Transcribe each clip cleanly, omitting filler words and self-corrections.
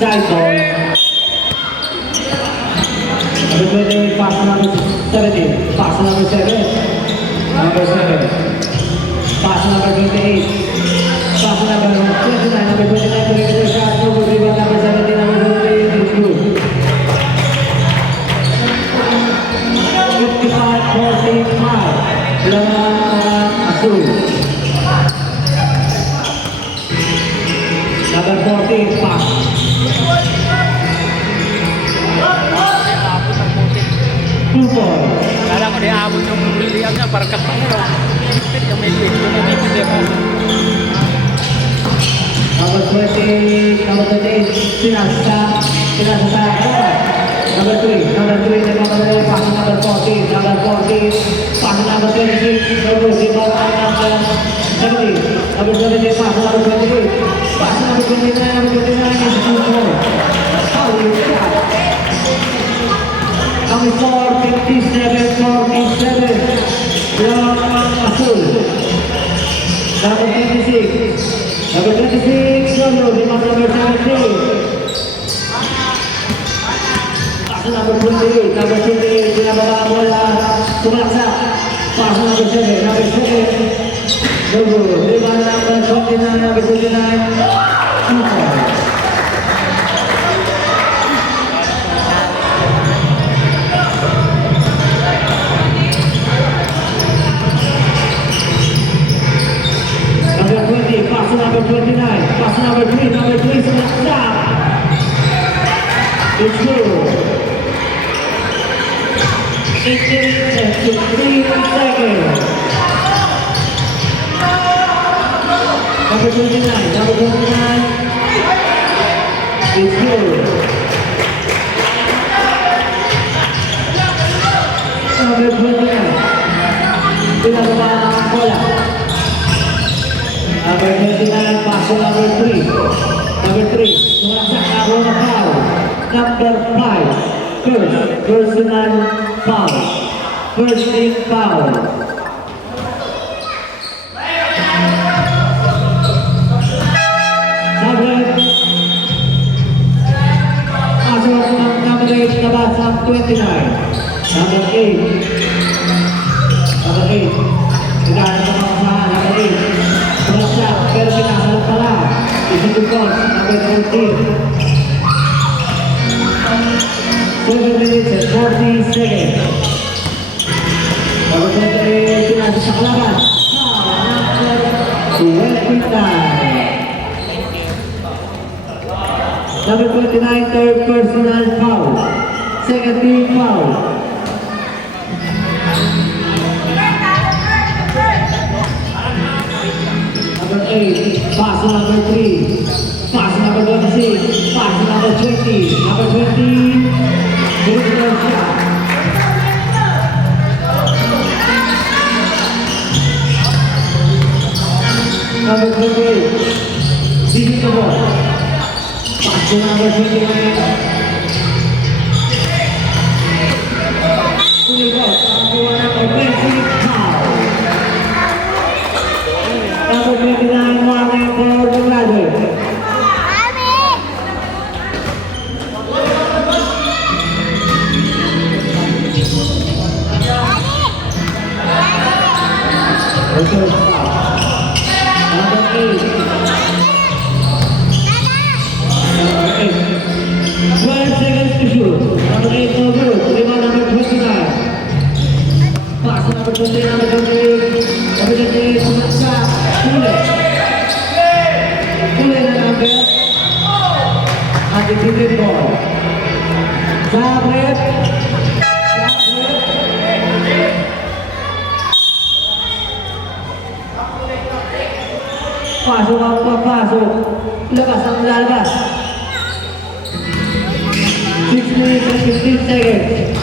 Side ball. Number 28, pass to number 17. Pass to number 7. Number 7. Pass to number 28. Pass to number 29. Number 29, perimeter shot. No good rebound. Number 17, number 28. It's good. 55-45. Laman Asul. Number 14, pass. Two points. Kala ko na abot yung pilihan niya, parang kapangyo. Yung may tweet, yung may tweet. Number 20, number 28, sinasa sa harapan. Number 3, nagmamadali, pass to number 14, number 14, pass to number 26, number 0, number 17, number 17, pass to number 28, pass to number 29, number 29, is 2-4. Foul shot. Number 4, 57-47, Laman Asul. Number 26, solo, rebound number 17. Pass to number 28, pinababa ang bola, tumalaksak. Pass to number 7, number 7. No good. Rebound number 29, number 29. Number 20, pass to number 29, pass to number 3, tumalaksak. It's good. 18 seconds. Number 29. It's good. Number 29. Pinababa ang bola. Number 29, pass to number 3. Number 3, tumalaksak na ako na foul. Number 5, personal foul. First team foul. Pasok ng number 8 na basa 29. Number 8. Naghahanap ng mga usahan. Number 8. Tumalaksak, pero pinasalap pala. Isipin ko, number 14. 7 minutes and 40 seconds. Number 28, pinasa sa kalaban. Number 29, third personal foul. Second team foul. Number 8, pass to number 3. Pass to number 26. Pass to number 20. Number 20. Good shot. Number 28. This is the ball. Pass to number 29. Sumigot ang buwan ng offensive foul. Number 29, Marlon for the graduate. Number 8. 12 seconds to shoot. Number 8 no good. Rebound number 29. Pass number 20, number 28. Number 28, sumaksak. Huli na number. Undefeated ball. Sabret. Pasok ang papasok. Labas ang lalabas. 6 minutes and 15 seconds.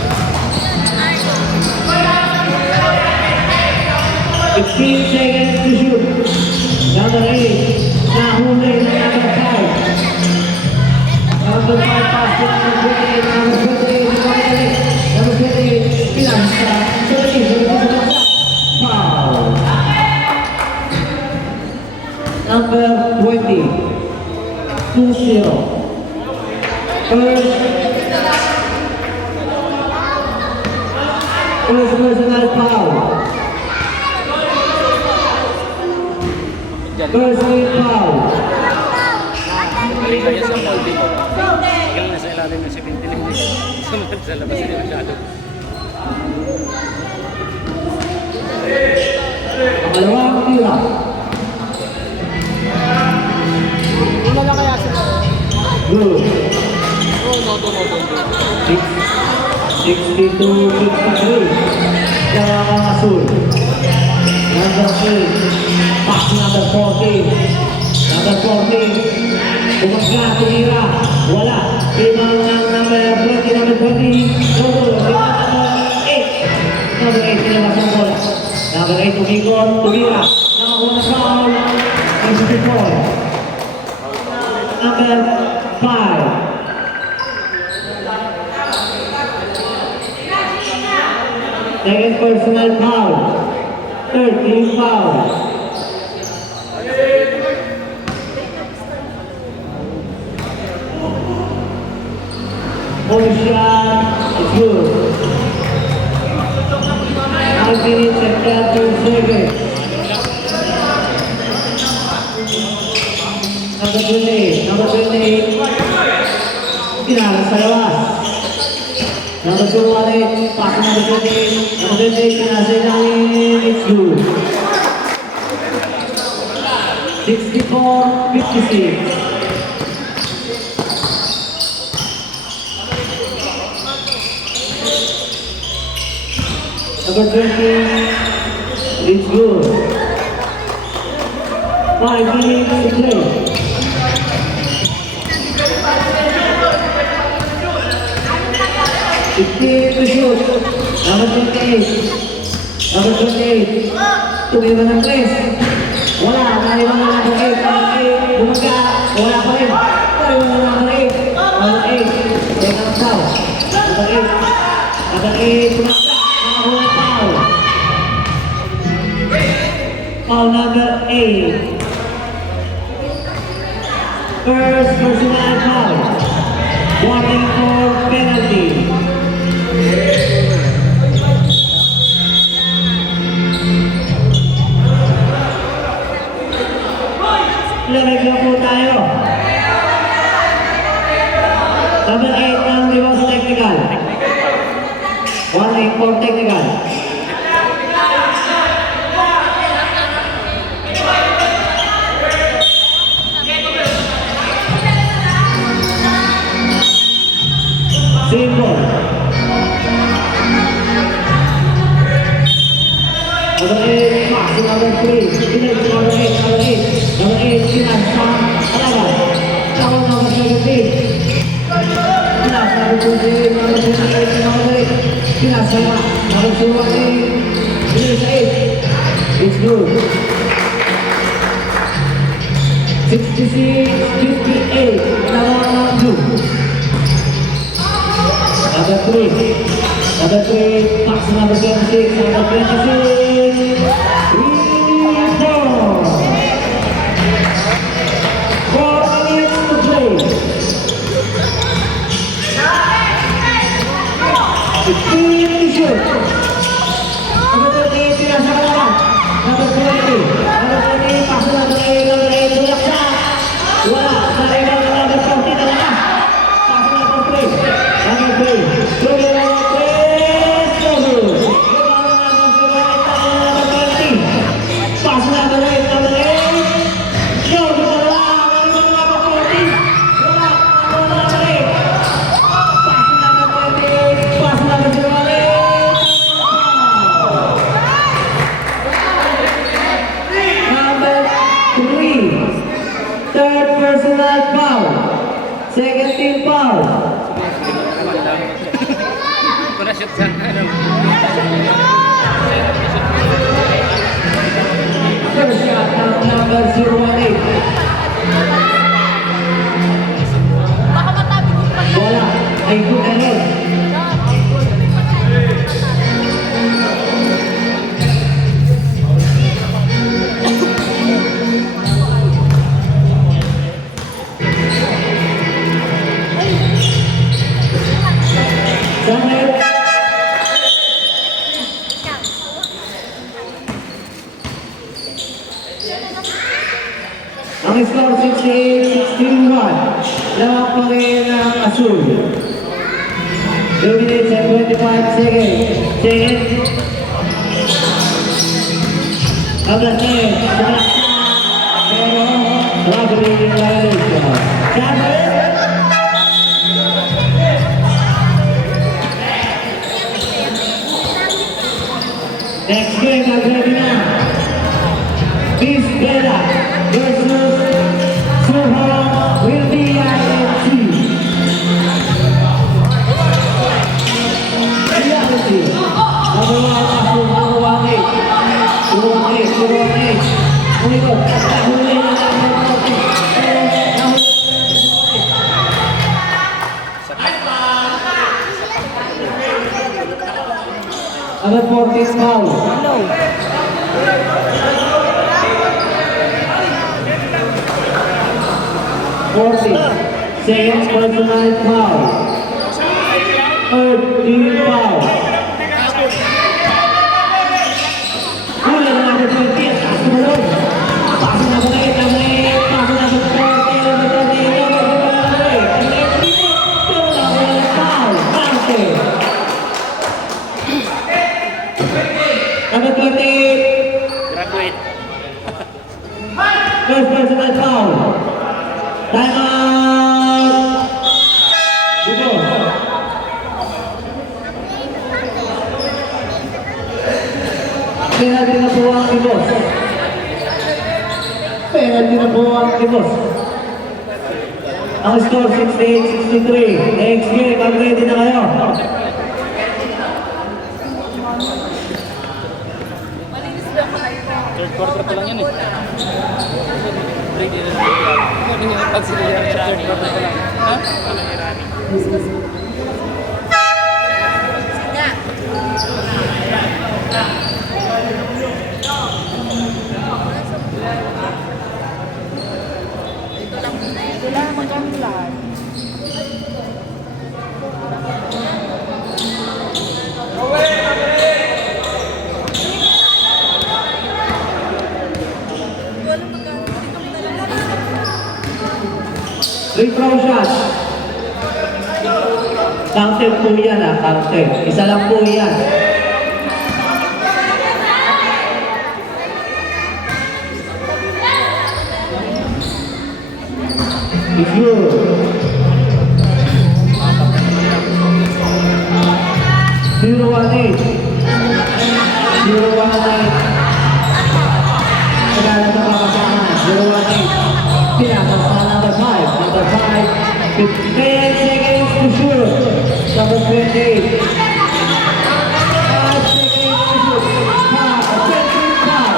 15 seconds to shoot. Number 8. Nahuli na number 5. Number 5 pass to number 28. Number 28. Number 28. Pinasa. 30. Foul. Number 20. 2-0. First personal foul. Diyan. Personal foul. Galing kaya sa mall dito. Galing na sa ilalim ng 70 lang din. Sumunod sa labas nila masyado. Pangalawang tira. Una lang kaya sila. Good. Oh, no. 62-53. Kaya Asul. Number 8. Pass number 14. Number 14. Bumasla, tumira. Wala. Rebound ng number 20. Number 20. Double. Rebound number 8. Number 8. Tinabas ng bola. Number 8. Tumikot. Tumira. Nakakuha na foul. 64. Number 5. Second personal foul. 13 foul. One shot is good. 5 minutes and 13 seconds. Number 28. Number 28. Pinara sa labas. Number 2 ulit. Pass number 28. Number 28. Pinasa ilalim. It's good. 64-56. Number 20, it's good. 5 minutes to play. To shoot. Number 28. Number 28. Tumira ng press. Wala. Naliwan na number 8. Number 8. Bumaga. Wala pa rin. Naliwan na number 8. Number 8. Take out foul. Number 8. Number 8. Bumaga. Foul. Foul number 8. First personal foul. Warning for penalty. Lamig lang po tayo. Number 8 ng reverse technical. Warning for technical. Simple. Number 8, pass to number 3. Pinag to number 8, number 8. Number 8, pinag sa alaga. Tawag number 17. Pinag sa number 28, number 28, number 8. Pinag sa number 28. Pinag sa 8. It's good. 66-58. Number 2. Number 3. Number 3, pass to number 26. Number 26. 3-4. 4 minutes to play. 15 to shoot. Number 38, pinasa ka naman. Number 20. Number 20, pass to number 8. Number 8, tulak siya. Wala. Narinig na number 40 talaga. Pass to number 3. Number 3. Number 3. Third personal foul. Second team foul. Kuna shoot sa ano. First shot ng number 018. Bola ay good ahead. Ang score 68-61. Lamang pa rin ang Asul. 2 minutes and 25 seconds. Ang lasing. Pero, robbery violation. Champion! Next game, mag-ready na. Miss Bella versus Suha Wilby INC. Reality. Number 1, Asul, number 1, 8. 2-1-8. Umikot. Nahuli na number 40. Number 40 foul. Second personal foul. Third team foul. Huli na number 20. Taas na balon. Paso na ba kayo? Paso na ba kayo? Number 20. Graduate. First personal foul. Time out. Dito. Penalty na po ang ibos. Penalty na po ang ibos. Ang score 68-63. Next game, mag-ready na kayo. Third quarter pa lang yan eh. Ready na lang. Pag sila yan sa third quarter pa lang. Ha? Walang irani. Ito lang magkano lahat. Free throw shot. Counter po yan counter. Isa lang po yan. It's you. 0-1-8. 0-1-8. Kailangan sa pakasama. 0-1-8. Pinasas na number 5. Number 5. 10 seconds to shoot. Number 28. 5 seconds to shoot. Offensive foul.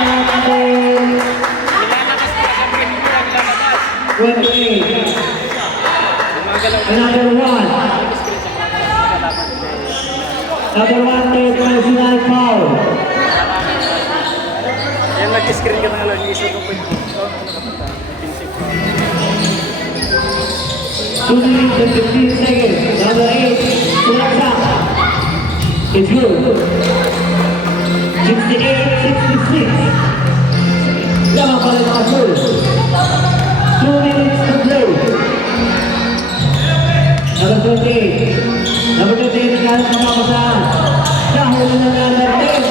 Number 28. Number 1. Number 1, third personal foul. Yan, nag-screen ka na lang. Iisip ko po yung 2 minutes and 15 seconds. Number 8, Tulaksak. It's good. 68-66. Lamang pa rin ang Asul. 2 minutes to play. Number 28. Number 28, nagkaroon sa mapasaan. Dahil na number 10.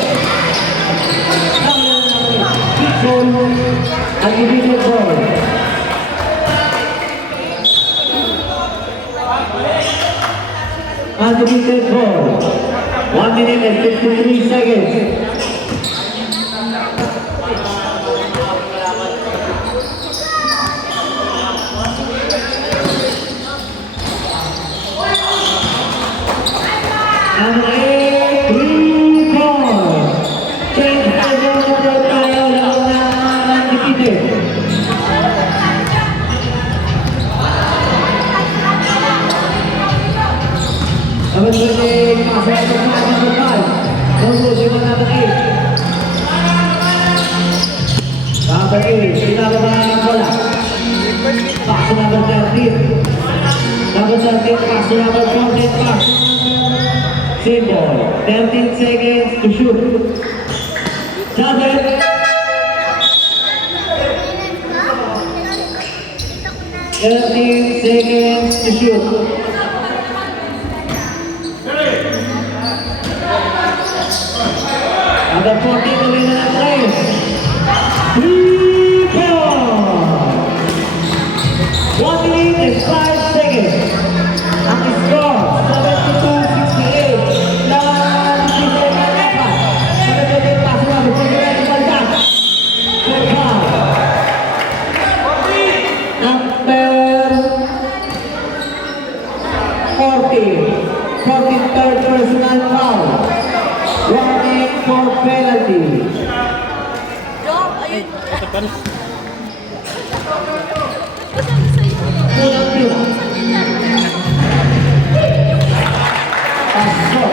Dahil na number 10. Big goal. At ibigay goal. Undefeated ball. 1 minute and 53 seconds. Number 8, 3 points. Change over tayo lang na undefeated. Number 28, pasok sa number 5. Conclusion ng number 8. Number 8, pinababa ng bola. Pass to number 13. Number 13, pass to number 14, pass. Same ball. 13 seconds to shoot. Number 13 seconds to shoot. Number 14, tuloy na ng 3. 3 points! 1 minute and 5 seconds. Ang score, 72-68. Lawan ng Pisa na dapat. Pagkakabit pa sila, pagkakabit pa sila. Third foul. Number 14. 14 third personal foul. Warning for penalty. Dok, ayun. Unang tira. Pasok.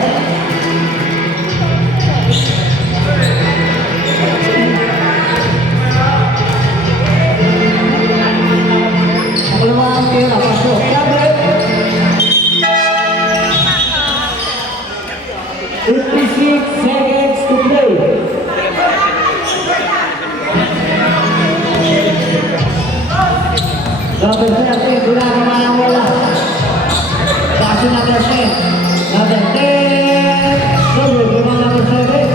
Pangalawang tira. Pasok. Sabi. 56 seconds to play. Number 13, wala naman ang wala. Kaso number 10. Number 10. Number 7. Number 7.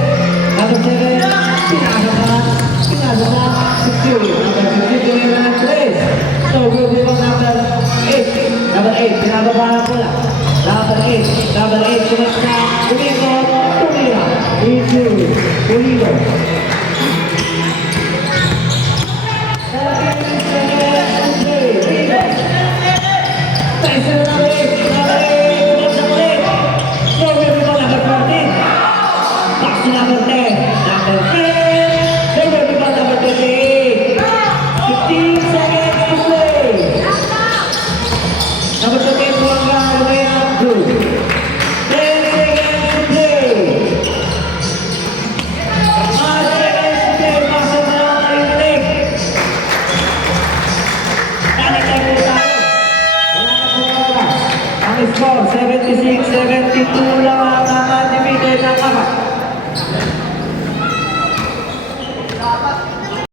Number 7. Pinasa na. 60. Number 60, tinira ng 3. So, we'll be on number 8. Number 8, pinababa ang wala. Number 8. Number 8, sinat na. Pulido. Tumira. Pulido. Score